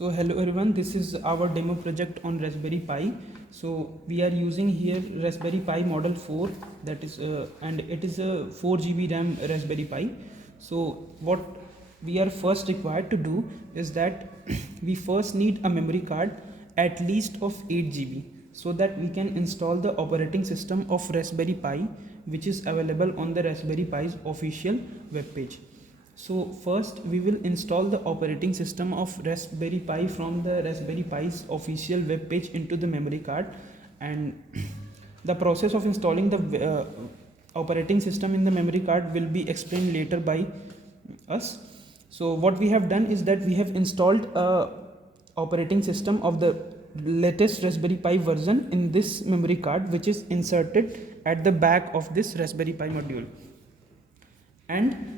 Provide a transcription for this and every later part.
So hello everyone, this is our demo project on Raspberry Pi. So we are using here Raspberry Pi Model 4, that is and it is a 4 GB RAM Raspberry Pi. So what we are first required to do is that we first need a memory card at least of 8 GB so that we can install the operating system of Raspberry Pi, which is available on the Raspberry Pi's official web page. So first we will install the operating system of Raspberry Pi from the Raspberry Pi's official web page into the memory card, and the process of installing the operating system in the memory card will be explained later by us. So what we have done is that we have installed a operating system of the latest Raspberry Pi version in this memory card, which is inserted at the back of this Raspberry Pi module. And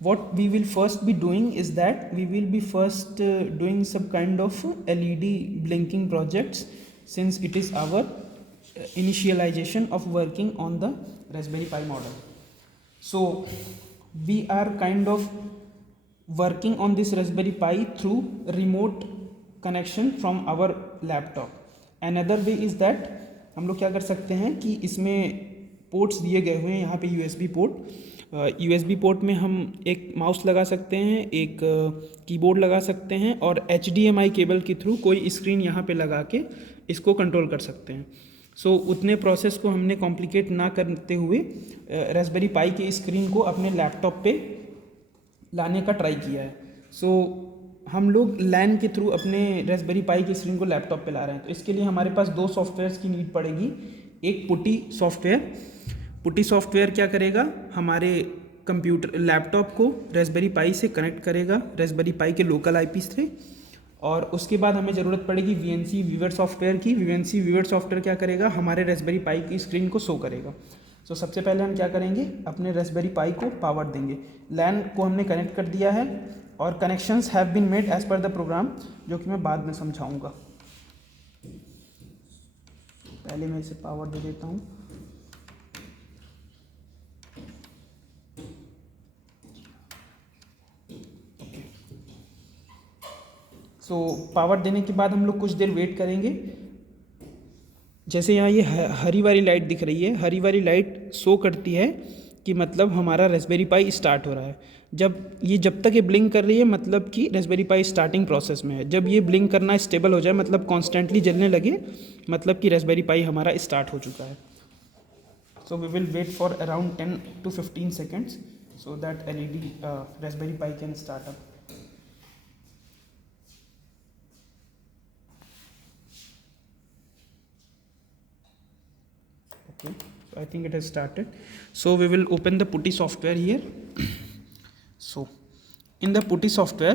what we will first be doing is that we will be first doing some kind of LED blinking projects, since it is our initialization of working on the Raspberry Pi model. So we are kind of working on this Raspberry Pi through remote connection from our laptop. Another way is that हम लोग क्या कर सकते हैं कि इसमें ports दिए गए हुए हैं, यहाँ पे USB पोर्ट, USB पोर्ट में हम एक माउस लगा सकते हैं, एक कीबोर्ड लगा सकते हैं और HDMI केबल के थ्रू कोई स्क्रीन यहाँ पे लगा के इसको कंट्रोल कर सकते हैं. सो उतने प्रोसेस को हमने कॉम्प्लिकेट ना करते हुए रास्पबेरी पाई की स्क्रीन को अपने लैपटॉप पे लाने का ट्राई किया है. सो हम लोग लैन के थ्रू अपने रास्पबेरी पाई की स्क्रीन को लैपटॉप पे ला रहे हैं. तो इसके लिए हमारे पास दो सॉफ्टवेयर्स की नीड पड़ेगी. एक पुटी सॉफ्टवेयर क्या करेगा, हमारे कंप्यूटर लैपटॉप को रास्पबेरी पाई से कनेक्ट करेगा रास्पबेरी पाई के लोकल IP से. और उसके बाद हमें ज़रूरत पड़ेगी VNC वीवर सॉफ्टवेयर की. VNC वीवर सॉफ्टवेयर क्या करेगा, हमारे रास्पबेरी पाई की स्क्रीन को शो करेगा. सो सबसे पहले हम क्या करेंगे, अपने रास्पबेरी पाई को पावर देंगे. लैन को हमने कनेक्ट कर दिया है और connections have been made as per the programme, जो कि मैं बाद में समझाऊंगा. पहले मैं इसे पावर दे देता हूँ. सो पावर देने के बाद हम लोग कुछ देर वेट करेंगे. जैसे यहाँ ये हरी वाली लाइट दिख रही है, हरी वाली लाइट शो करती है कि मतलब हमारा रास्पबेरी पाई स्टार्ट हो रहा है. जब तक ये ब्लिंक कर रही है मतलब कि रास्पबेरी पाई स्टार्टिंग प्रोसेस में है. जब ये ब्लिंक करना स्टेबल हो जाए, मतलब कॉन्स्टेंटली जलने लगे, मतलब कि रास्पबेरी पाई हमारा स्टार्ट हो चुका है. So we will wait for around 10 to 15 seconds so that LED Raspberry Pi can start up. Okay, so I think it has started. So we will open the Putty software here. So in the Putty software,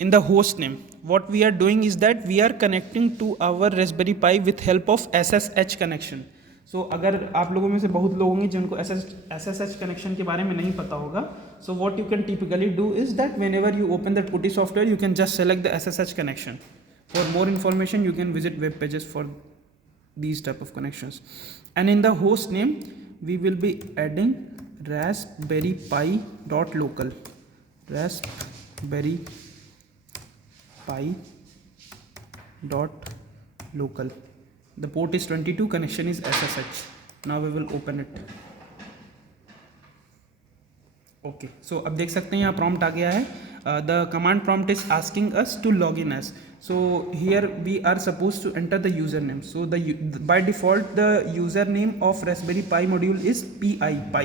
in the host name, what we are doing is that we are connecting to our Raspberry Pi with help of SSH connection. So अगर आप लोगों में से बहुत लोग होंगे जिनको SSH connection के बारे में नहीं पता होगा, so what you can typically do is that whenever you open that Putty software, you can just select the SSH connection. For more information, you can visit web pages for these type of connections. And in the host name we will be adding raspberry pi dot local, raspberry pi dot local. The port is 22, connection is SSH. Now we will open it. Okay, so अब देख सकते हैं यहाँ prompt आ गया है. The command prompt is asking us to log in as. So here we are suppose to enter the user name. So by default the user name of raspberry pi module is pi.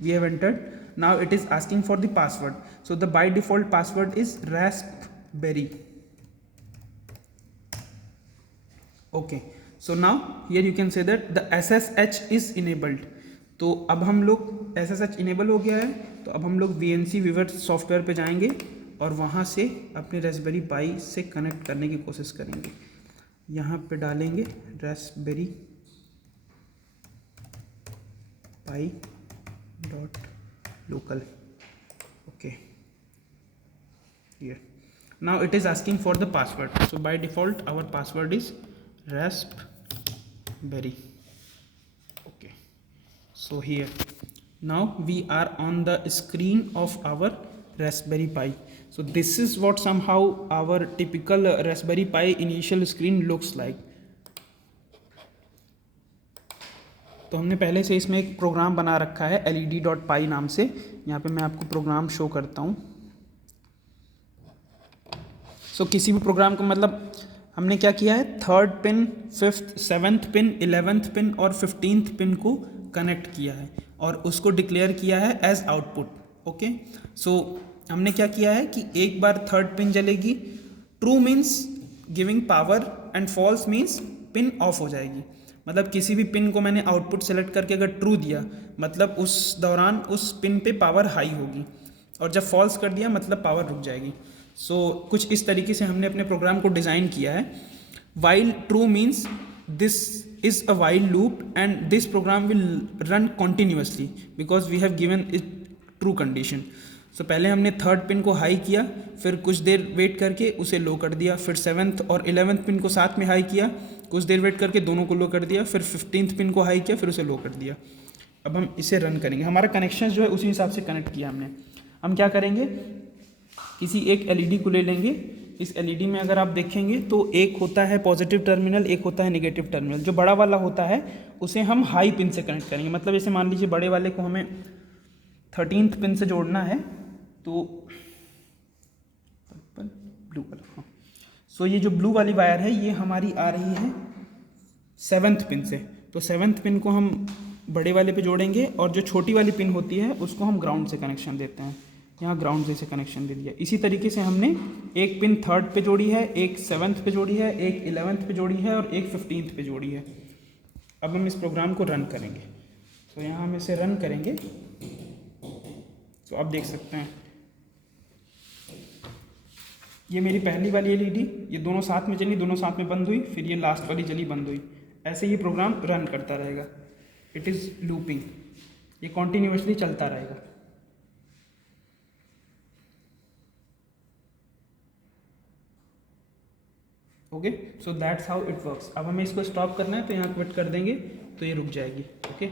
We have entered. Now it is asking for the password. So the by default password is raspberry. Okay, so now here you can say that the SSH is enabled. तो अब हम लोग SSH enable हो गया है, तो अब हम लोग VNC वीवर सॉफ्टवेयर पे जाएंगे और वहाँ से अपने रास्पबेरी पाई से कनेक्ट करने की कोशिश करेंगे. यहाँ पे डालेंगे Raspberry Pi dot local. Okay, here now it is asking for the password. So by default our password is raspberry. Okay, so here now we are on the screen of our Raspberry Pi. So this is what somehow our typical Raspberry Pi initial screen looks like. तो हमने पहले से इसमें एक programme बना रखा है led.py नाम से. यहाँ पे मैं आपको प्रोग्राम शो करता हूँ. सो किसी भी प्रोग्राम को मतलब हमने क्या किया है, 3rd pin, 5th, 7th pin, 11th pin और 15th पिन को कनेक्ट किया है और उसको डिक्लेयर किया है एज आउटपुट. ओके, सो हमने क्या किया है कि एक बार 3rd पिन जलेगी, true means giving power and false means pin off हो जाएगी. मतलब किसी भी पिन को मैंने आउटपुट सेलेक्ट करके अगर ट्रू दिया मतलब उस दौरान उस पिन पे पावर हाई होगी और जब फॉल्स कर दिया मतलब पावर रुक जाएगी. सो कुछ इस तरीके से हमने अपने प्रोग्राम को डिज़ाइन किया है. While true means this is a while loop and this program will run continuously because we have given it true condition. सो पहले हमने 3rd पिन को हाई किया, फिर कुछ देर वेट करके उसे लो कर दिया, फिर 7th और 11th पिन को साथ में हाई किया, कुछ देर वेट करके दोनों को लो कर दिया, फिर 15th पिन को हाई किया, फिर उसे लो कर दिया. अब हम इसे रन करेंगे. हमारा कनेक्शन जो है उसी हिसाब से कनेक्ट किया हमने. हम क्या करेंगे, किसी एक एलईडी को ले लेंगे. इस एलईडी में अगर आप देखेंगे तो एक होता है पॉजिटिव टर्मिनल, एक होता है नेगेटिव टर्मिनल. जो बड़ा वाला होता है उसे हम हाई पिन से कनेक्ट करेंगे. मतलब जैसे मान लीजिए बड़े वाले को हमें 13th पिन से जोड़ना है तो ब्लू कलर. हाँ, सो ये जो ब्लू वाली वायर है ये हमारी आ रही है 7th पिन से. तो 7th पिन को हम बड़े वाले पे जोड़ेंगे और जो छोटी वाली पिन होती है उसको हम ग्राउंड से कनेक्शन देते हैं. यहाँ ग्राउंड से कनेक्शन दे दिया. इसी तरीके से हमने एक पिन 3rd पे जोड़ी है, एक 7th पे जोड़ी है, एक 11th पे जोड़ी है और एक 15th पे जोड़ी है. अब हम इस प्रोग्राम को रन करेंगे. तो यहाँ हम इसे रन करेंगे तो आप देख सकते हैं ये मेरी पहली वाली एलईडी, ये दोनों साथ में चली, दोनों साथ में बंद हुई, फिर ये लास्ट वाली जली, बंद हुई. ऐसे ये प्रोग्राम रन करता रहेगा. इट इज़ लूपिंग, ये कॉन्टीन्यूसली चलता रहेगा. Okay, so that's how it works. अब हमें इसको स्टॉप करना है तो यहाँ क्विट कर देंगे तो ये रुक जाएगी. ओके,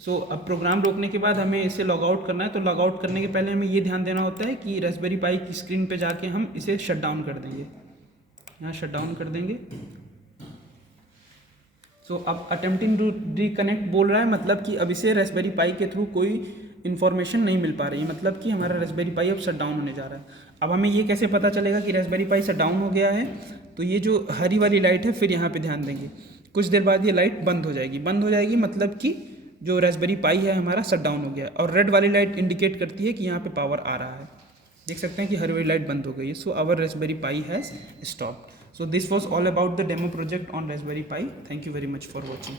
सो अब प्रोग्राम रोकने के बाद हमें इसे लॉग आउट करना है. तो लॉग आउट करने के पहले हमें ये ध्यान देना होता है कि रास्पबेरी पाई की स्क्रीन पे जाके हम इसे शट डाउन कर देंगे. यहाँ शट डाउन कर देंगे. सो अब अटेम्प्टिंग टू रिकनेक्ट बोल रहा है, मतलब कि अब इसे रास्पबेरी पाई के थ्रू कोई इन्फॉर्मेशन नहीं मिल पा रही है, मतलब कि हमारा रास्पबेरी पाई अब शट डाउन होने जा रहा है. अब हमें ये कैसे पता चलेगा कि रास्पबेरी पाई शट डाउन हो गया है, तो ये जो हरी वाली लाइट है फिर यहाँ पे ध्यान देंगे. कुछ देर बाद ये लाइट बंद हो जाएगी. बंद हो जाएगी मतलब कि जो रास्पबेरी पाई है हमारा शट डाउन हो गया. और रेड वाली लाइट इंडिकेट करती है कि यहाँ पे पावर आ रहा है. देख सकते हैं कि हरी वाली लाइट बंद हो गई है. So our Raspberry Pi has stopped. So this was all about the demo project on Raspberry Pi. Thank you very much for watching.